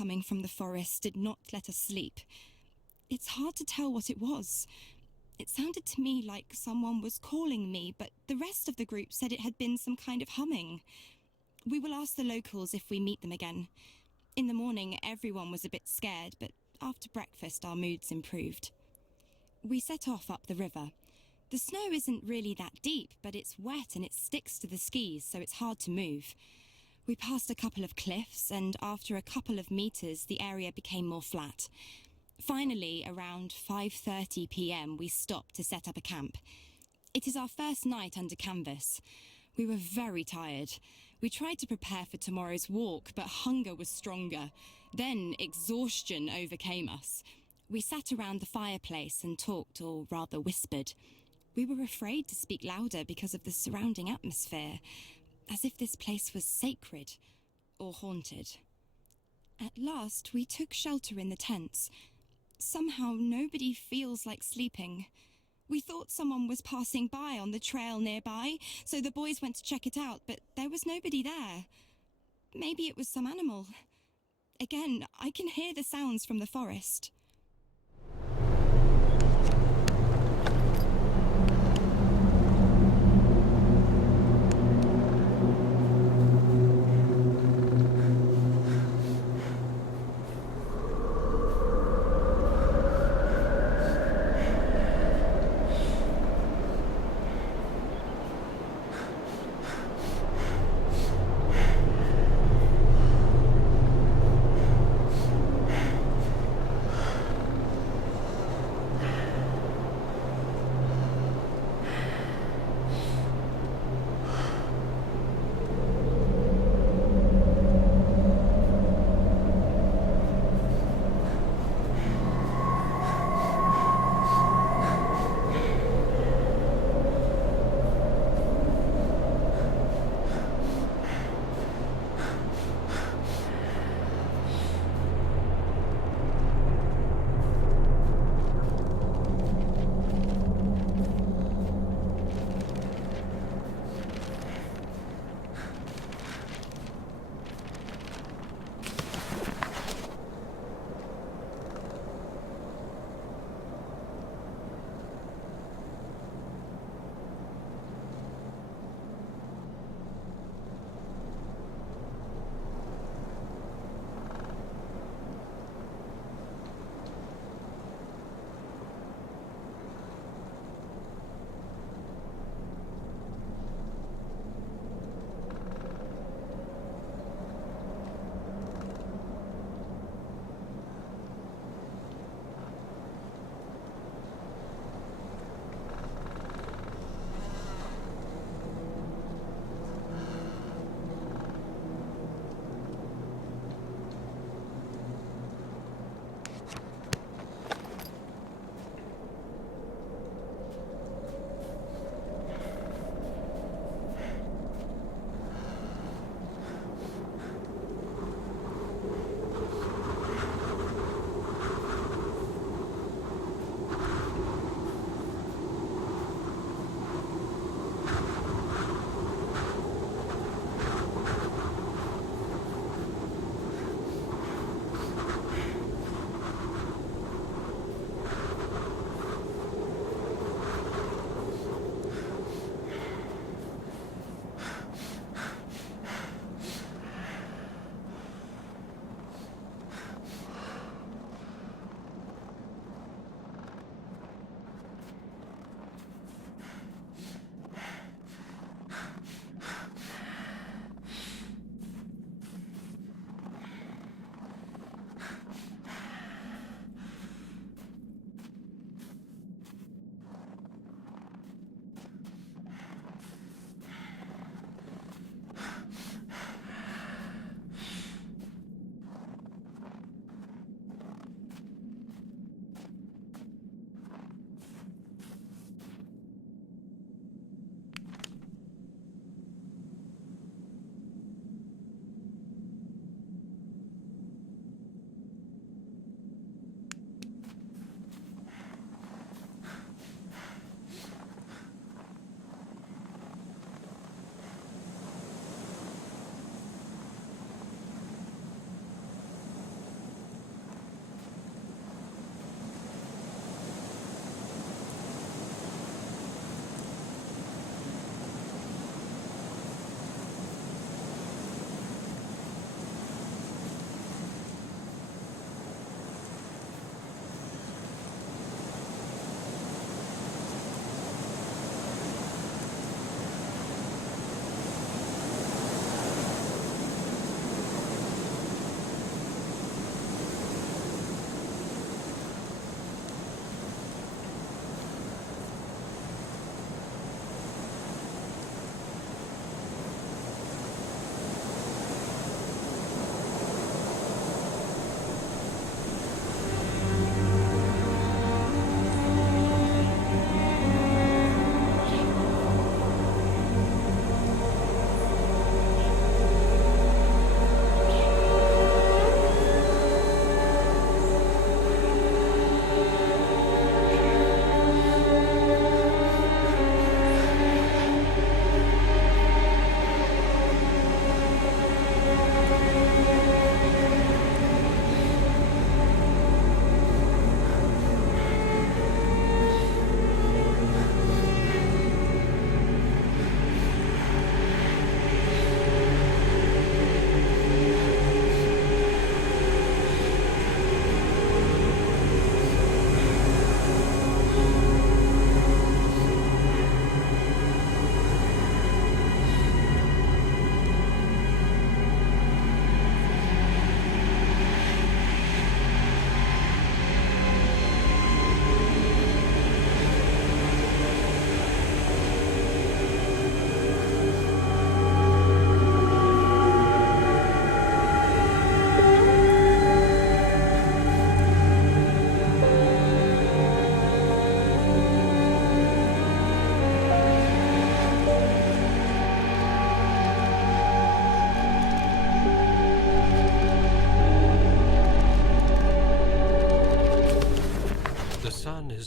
coming from the forest did not let us sleep. It's hard to tell what it was. It sounded to me like someone was calling me, but the rest of the group said it had been some kind of humming. We will ask the locals if we meet them again. In the morning, everyone was a bit scared, but after breakfast, our moods improved. We set off up the river. The snow isn't really that deep, but it's wet and it sticks to the skis, so it's hard to move. We passed a couple of cliffs, and after a couple of meters, the area became more flat. Finally, around 5:30 p.m., we stopped to set up a camp. It is our first night under canvas. We were very tired. We tried to prepare for tomorrow's walk, but hunger was stronger. Then exhaustion overcame us. We sat around the fireplace and talked, or rather whispered. We were afraid to speak louder because of the surrounding atmosphere, as if this place was sacred or haunted. At last, we took shelter in the tents. Somehow, nobody feels like sleeping. We thought someone was passing by on the trail nearby, so the boys went to check it out, but there was nobody there. Maybe it was some animal. Again, I can hear the sounds from the forest.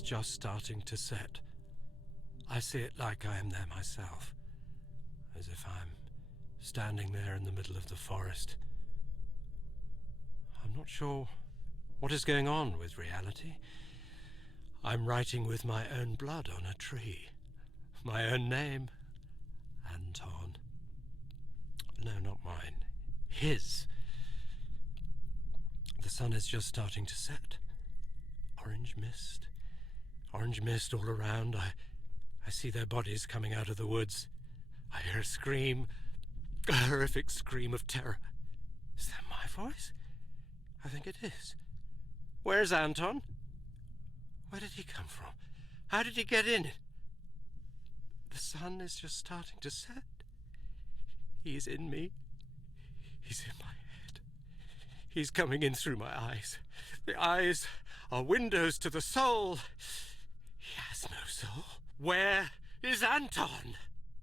just starting to set. I see it like I am there myself, as if I'm standing there in the middle of the forest. I'm not sure what is going on with reality. I'm writing with my own blood on a tree. My own name. Anton. No, not mine. His. The sun is just starting to set. Orange mist. Orange mist all around. I see their bodies coming out of the woods. I hear a scream. A horrific scream of terror. Is that my voice? I think it is. Where's Anton? Where did he come from? How did he get in? The sun is just starting to set. He's in me. He's in my head. He's coming in through my eyes. The eyes are windows to the soul. He has no soul. Where is Anton?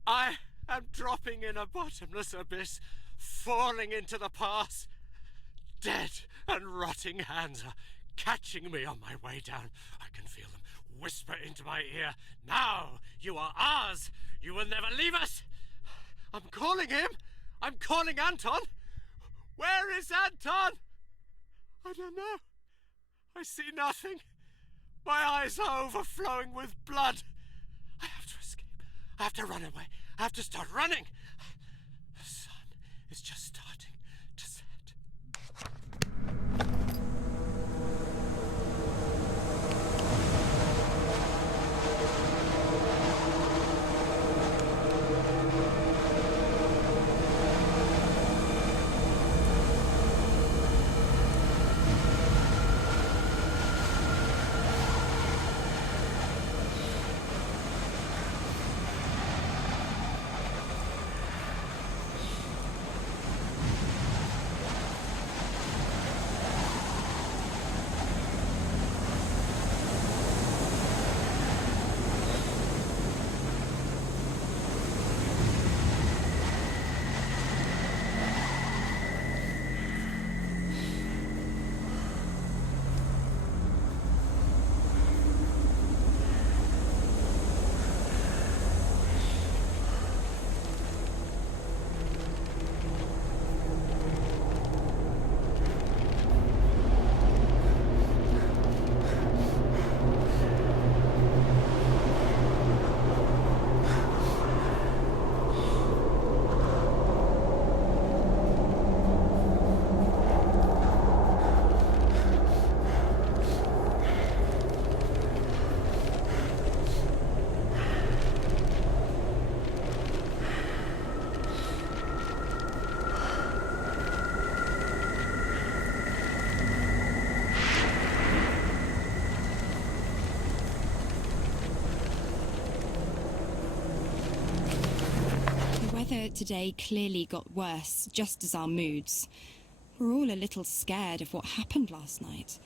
I am dropping in a bottomless abyss, falling into the past. Dead and rotting hands are catching me on my way down. I can feel them whisper into my ear. Now you are ours. You will never leave us. I'm calling him. I'm calling Anton. Where is Anton? I don't know. I see nothing. My eyes are overflowing with blood. I have to escape. I have to run away. I have to start running. The sun is just starting to set. The weather today clearly got worse, just as our moods. We're all a little scared of what happened last night.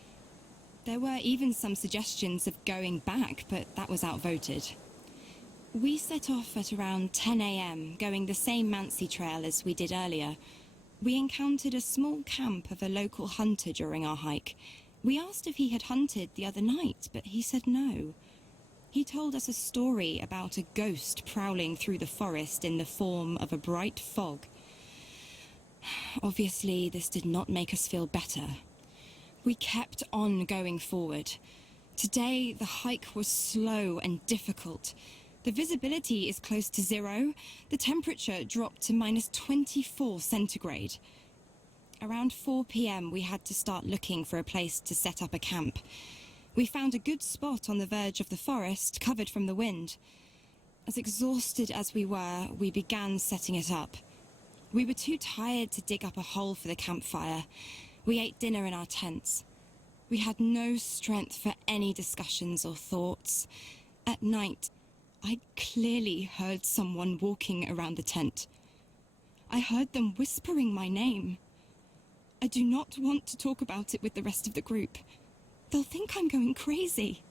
There were even some suggestions of going back, but that was outvoted. We set off at around 10 a.m, going the same Mansi trail as we did earlier. We encountered a small camp of a local hunter during our hike. We asked if he had hunted the other night, but he said no. He told us a story about a ghost prowling through the forest in the form of a bright fog. Obviously, this did not make us feel better. We kept on going forward. Today, the hike was slow and difficult. The visibility is close to zero. The temperature dropped to -24 centigrade. Around 4 p.m, we had to start looking for a place to set up a camp. We found a good spot on the verge of the forest, covered from the wind. As exhausted as we were, we began setting it up. We were too tired to dig up a hole for the campfire. We ate dinner in our tents. We had no strength for any discussions or thoughts. At night, I clearly heard someone walking around the tent. I heard them whispering my name. I do not want to talk about it with the rest of the group. They'll think I'm going crazy.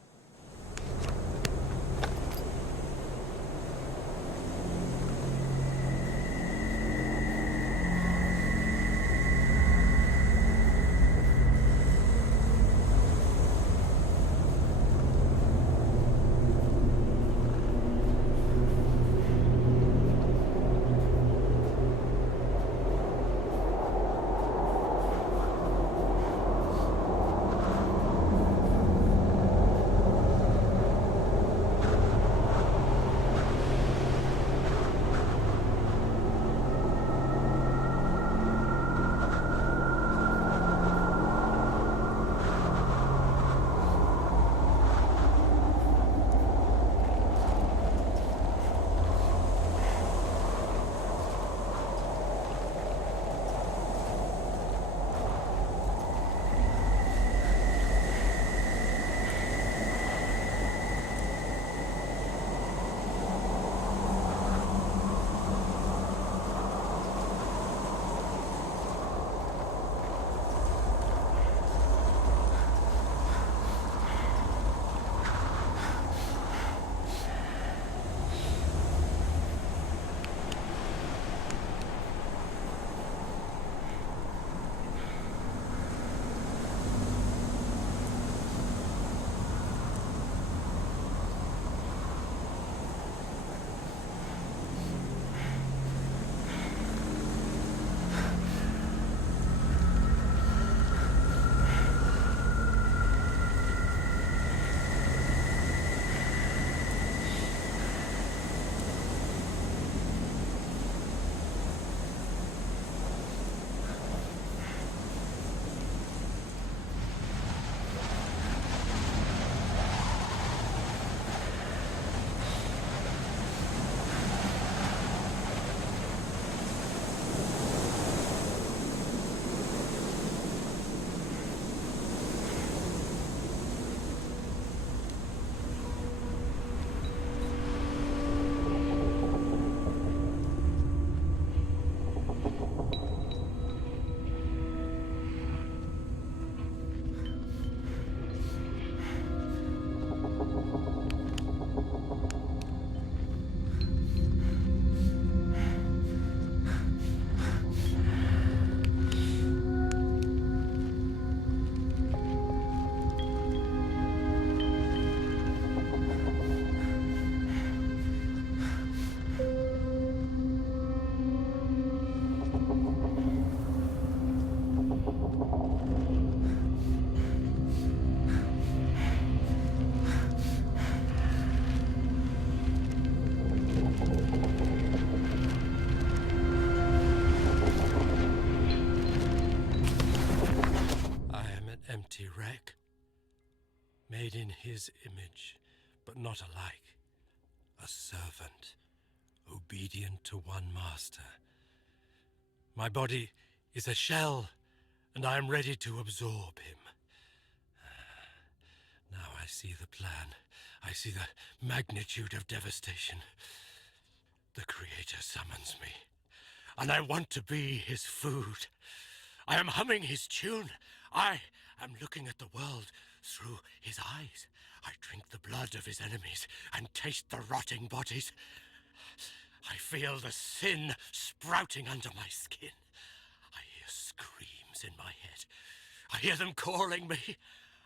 like. Made in his image, but not alike. A servant, obedient to one master. My body is a shell, and I am ready to absorb him. Now I see the plan. I see the magnitude of devastation. The Creator summons me, and I want to be his food. I am humming his tune. I am looking at the world through his eyes. I drink the blood of his enemies and taste the rotting bodies. I feel the sin sprouting under my skin. I hear screams in my head. I hear them calling me.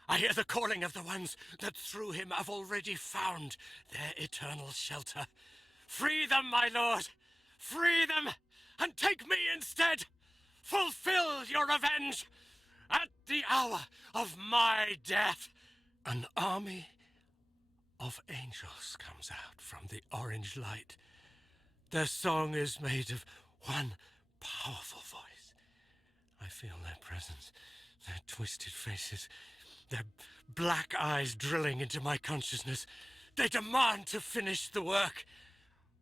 I hear the calling of the ones that through him have already found their eternal shelter. Free them, my lord! Free them, and take me instead! Fulfill your revenge at the hour of my death! An army of angels comes out from the orange light. Their song is made of one powerful voice. I feel their presence, their twisted faces, their black eyes drilling into my consciousness. They demand to finish the work.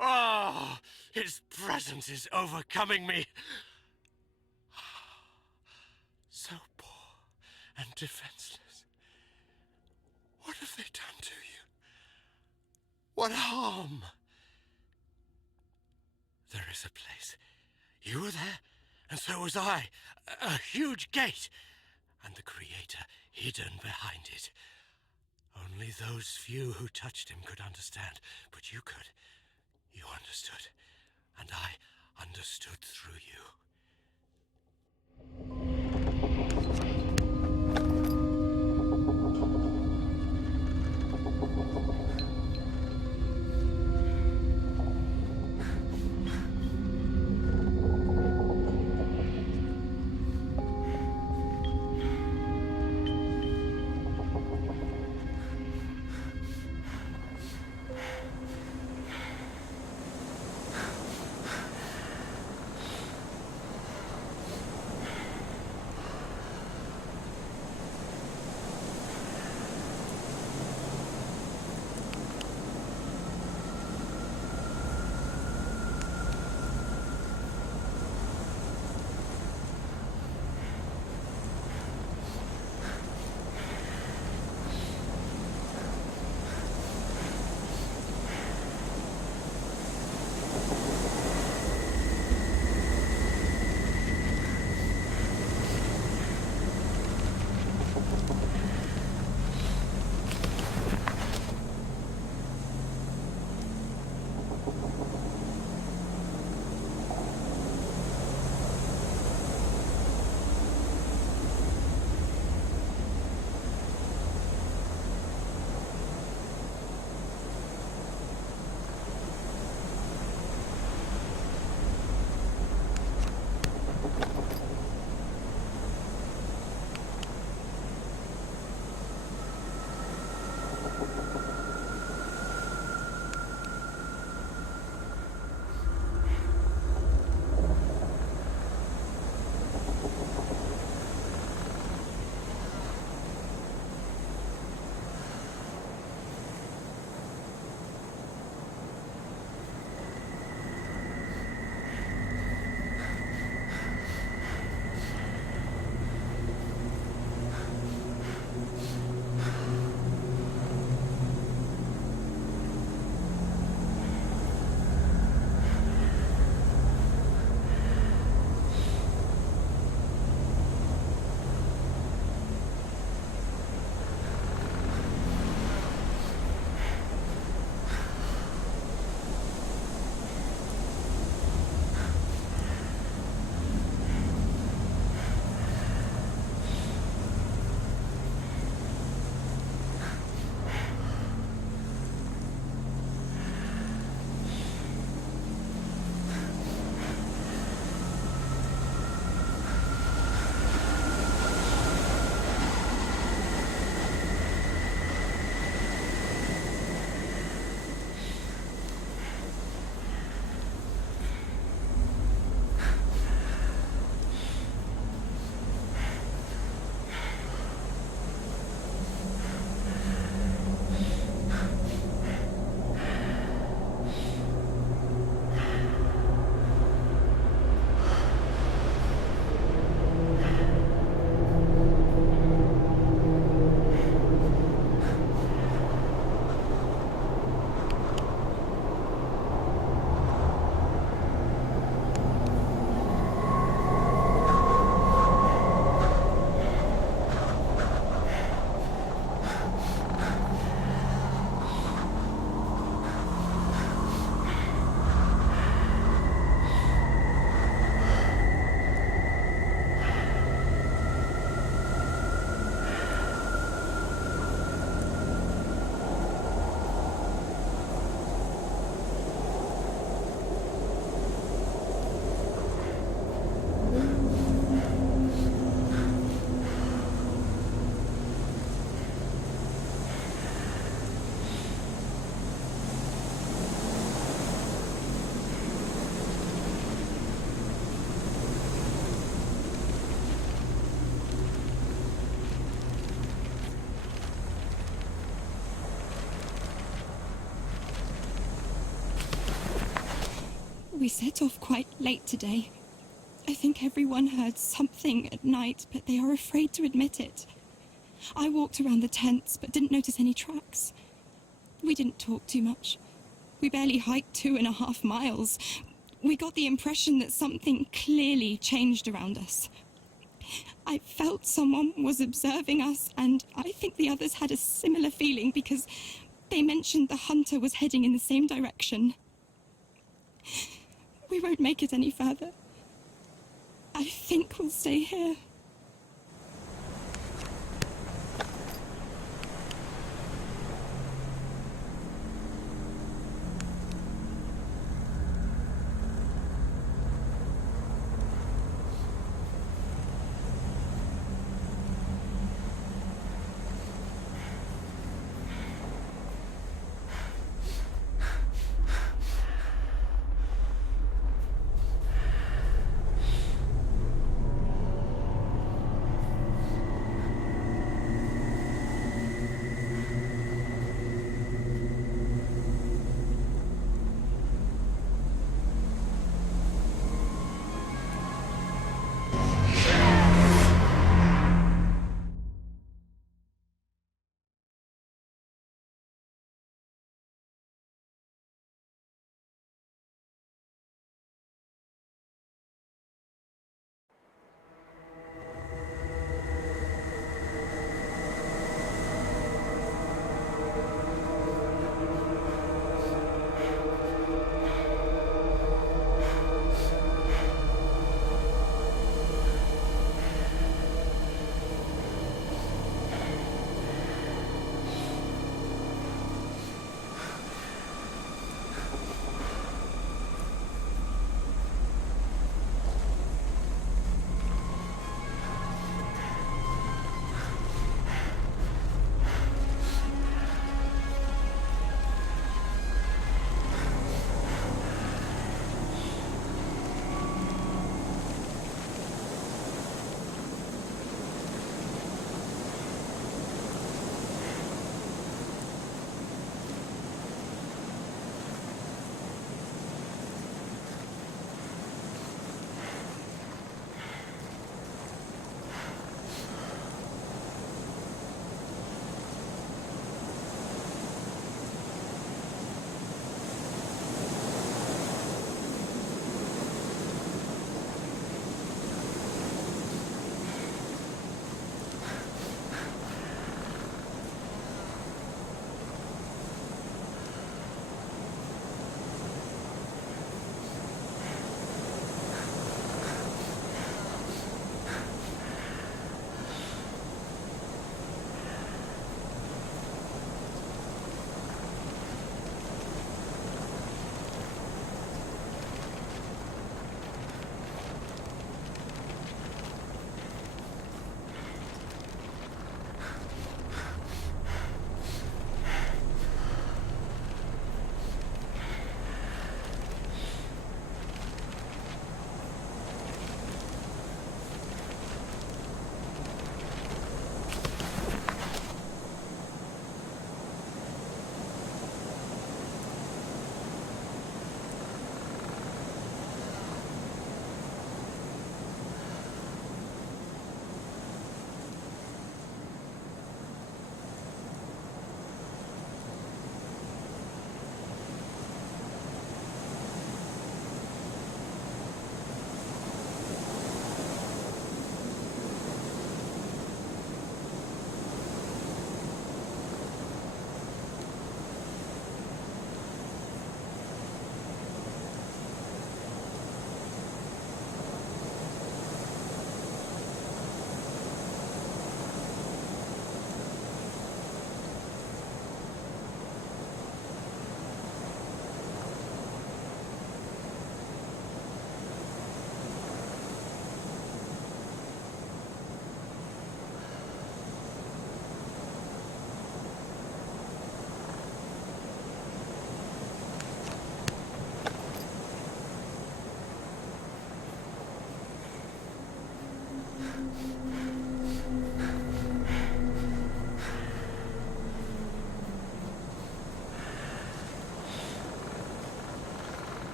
Oh, his presence is overcoming me. So poor and defenseless. What have they done to you? What harm? There is a place. You were there, and so was I. A huge gate, and the Creator hidden behind it. Only those few who touched him could understand, but you could. You understood, and I understood through you. We set off quite late today. I think everyone heard something at night, but they are afraid to admit it. I walked around the tents, but didn't notice any tracks. We didn't talk too much. We barely hiked 2.5 miles. We got the impression that something clearly changed around us. I felt someone was observing us, and I think the others had a similar feeling because they mentioned the hunter was heading in the same direction. We won't make it any further. I think we'll stay here.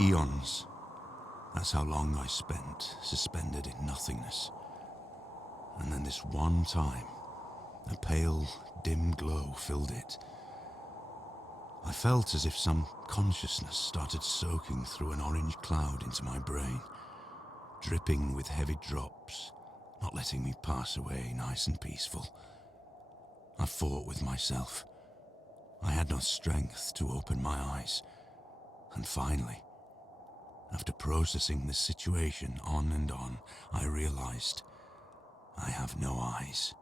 Eons. That's how long I spent suspended in nothingness. And then this one time, a pale, dim glow filled it. I felt as if some consciousness started soaking through an orange cloud into my brain, dripping with heavy drops, not letting me pass away nice and peaceful. I fought with myself. I had no strength to open my eyes. And finally, after processing the situation on and on, I realized I have no eyes.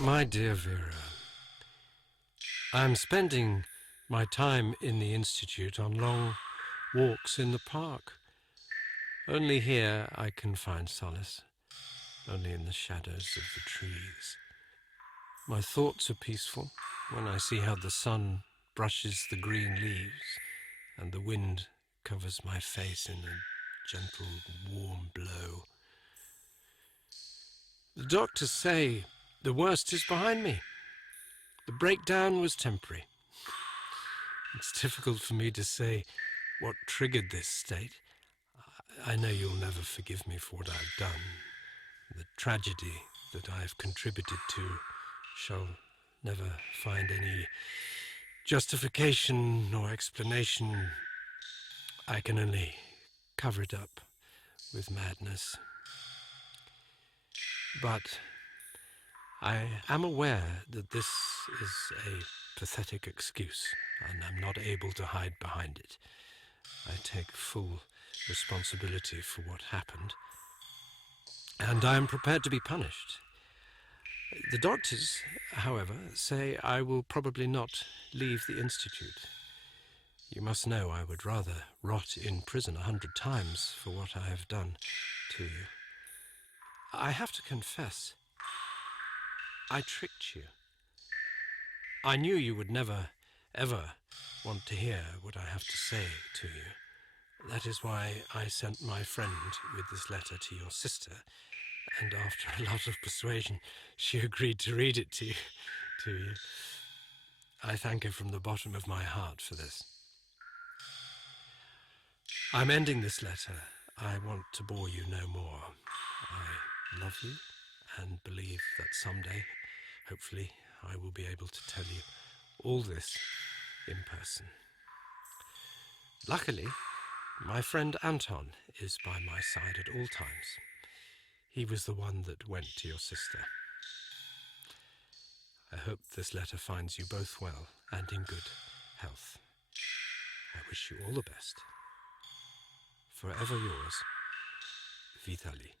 My dear Vera, I'm spending my time in the Institute on long walks in the park. Only here I can find solace, only in the shadows of the trees. My thoughts are peaceful when I see how the sun brushes the green leaves and the wind covers my face in a gentle, warm glow. The doctors say the worst is behind me. The breakdown was temporary. It's difficult for me to say what triggered this state. I know you'll never forgive me for what I've done. The tragedy that I've contributed to shall never find any justification or explanation. I can only cover it up with madness. But I am aware that this is a pathetic excuse, and I'm not able to hide behind it. I take full responsibility for what happened, and I am prepared to be punished. The doctors, however, say I will probably not leave the Institute. You must know I would rather rot in prison 100 times for what I have done to you. I have to confess, I tricked you. I knew you would never, ever want to hear what I have to say to you. That is why I sent my friend with this letter to your sister, and after a lot of persuasion, she agreed to read it to you. I thank her from the bottom of my heart for this. I'm ending this letter. I want to bore you no more. I love you and believe that someday, hopefully, I will be able to tell you all this in person. Luckily, my friend Anton is by my side at all times. He was the one that went to your sister. I hope this letter finds you both well and in good health. I wish you all the best. Forever yours, Vitaly.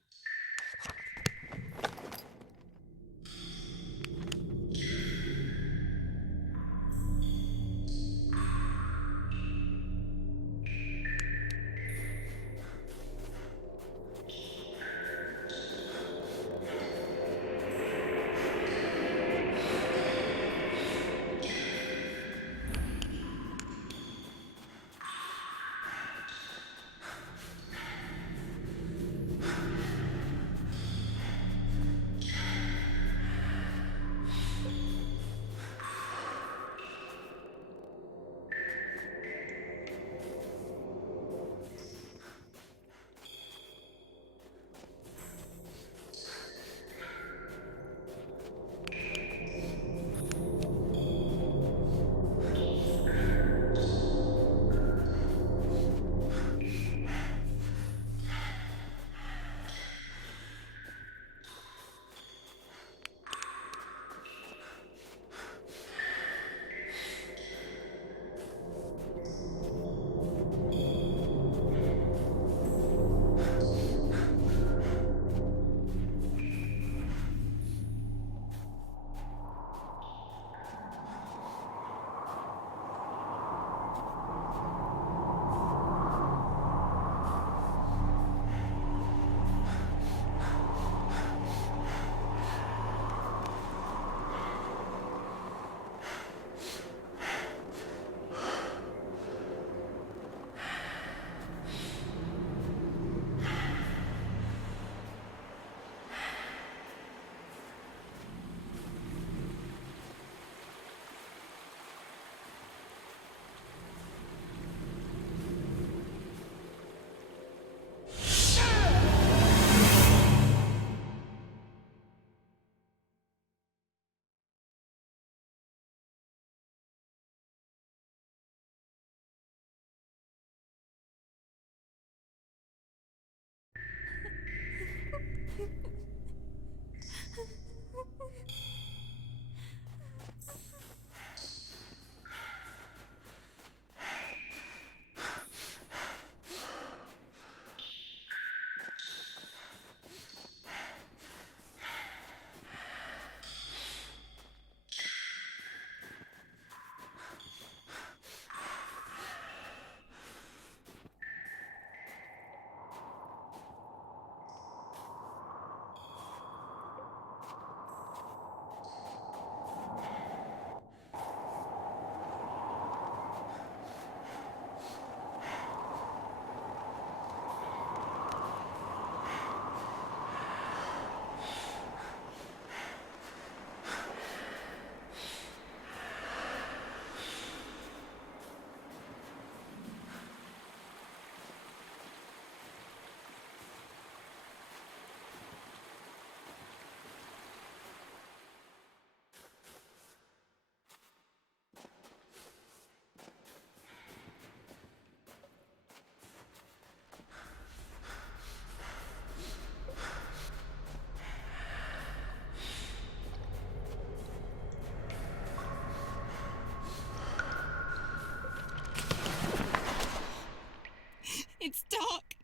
It's dark.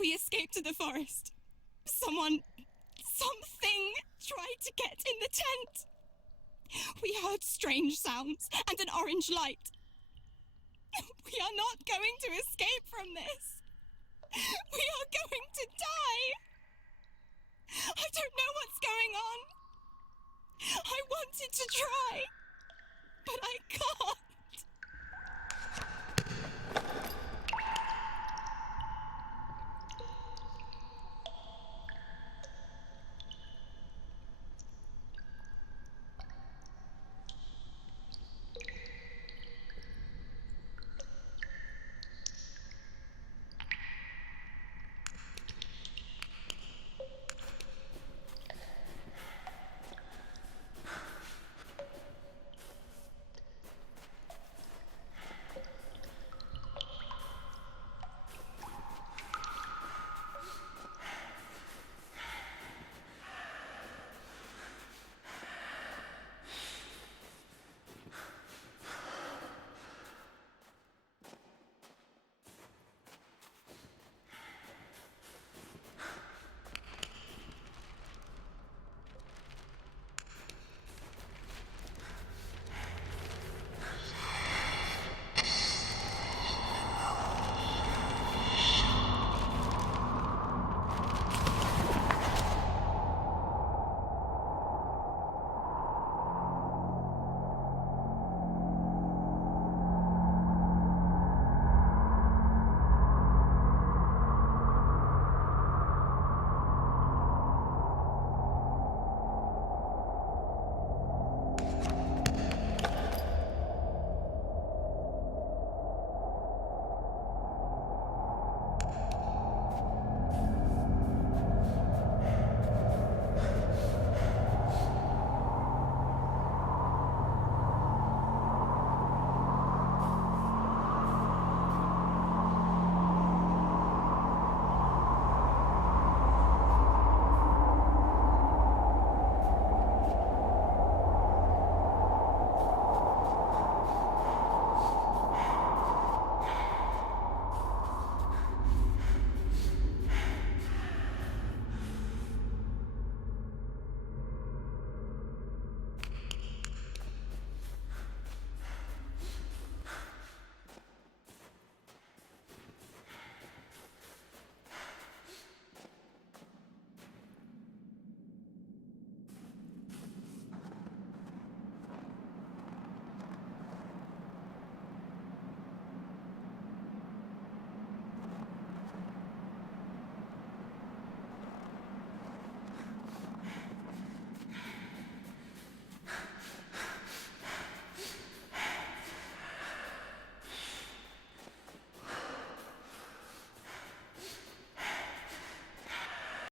We escaped to the forest. Something tried to get in the tent. We heard strange sounds and an orange light. We are not going to escape from this. We are going to die. I don't know what's going on. I wanted to try, but I can't.